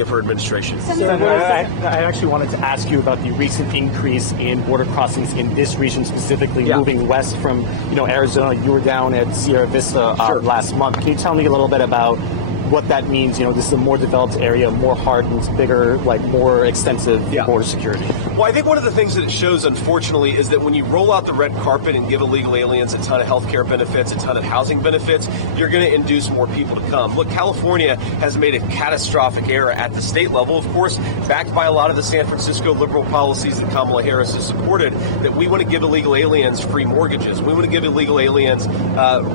of her administration. Senator, I actually wanted to ask you about the recent increase in border crossings in this region, specifically moving west from Arizona. You were down at Sierra Vista last month. Can you tell me a little bit about what that means? This is a more developed area, more hardened, bigger, more extensive border security. Well, I think one of the things that it shows, unfortunately, is that when you roll out the red carpet and give illegal aliens a ton of health care benefits, a ton of housing benefits, you're going to induce more people to come. Look, California has made a catastrophic error at the state level, of course, backed by a lot of the San Francisco liberal policies that Kamala Harris has supported, that we want to give illegal aliens free mortgages. We want to give illegal aliens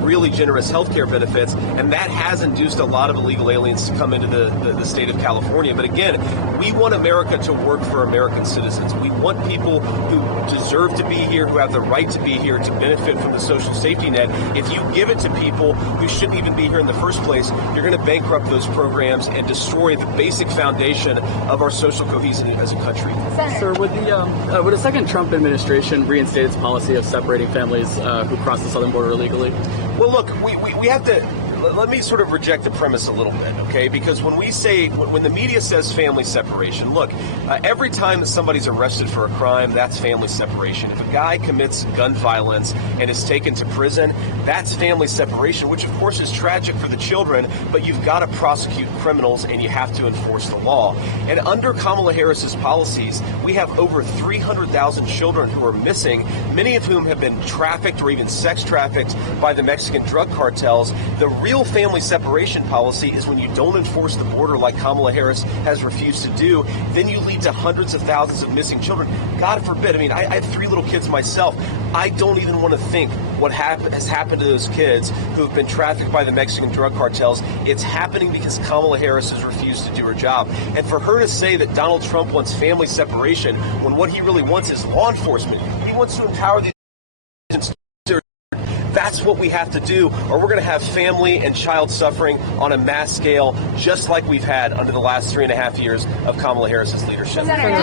really generous health care benefits, and that has induced a lot of illegal aliens to come into the state of California. But again, we want America to work for American citizens. We want people who deserve to be here, who have the right to be here, to benefit from the social safety net. If you give it to people who shouldn't even be here in the first place, you're going to bankrupt those programs and destroy the basic foundation of our social cohesion as a country. Sir, would a second Trump administration reinstate its policy of separating families who cross the southern border illegally? Well, look, we have to. Let me sort of reject the premise a little bit, okay? Because when the media says family separation, look, every time that somebody's arrested for a crime, that's family separation. If a guy commits gun violence and is taken to prison, that's family separation, which of course is tragic for the children, but you've got to prosecute criminals and you have to enforce the law. And under Kamala Harris's policies, we have over 300,000 children who are missing, many of whom have been trafficked or even sex trafficked by the Mexican drug cartels. The real family separation policy is when you don't enforce the border like Kamala Harris has refused to do, then you lead to hundreds of thousands of missing children. God forbid. I mean, I have 3 little kids myself. I don't even want to think what has happened to those kids who have been trafficked by the Mexican drug cartels. It's happening because Kamala Harris has refused to do her job. And for her to say that Donald Trump wants family separation when what he really wants is law enforcement, he wants to empower the agents. That's what we have to do, or we're going to have family and child suffering on a mass scale, just like we've had under the last 3.5 years of Kamala Harris's leadership.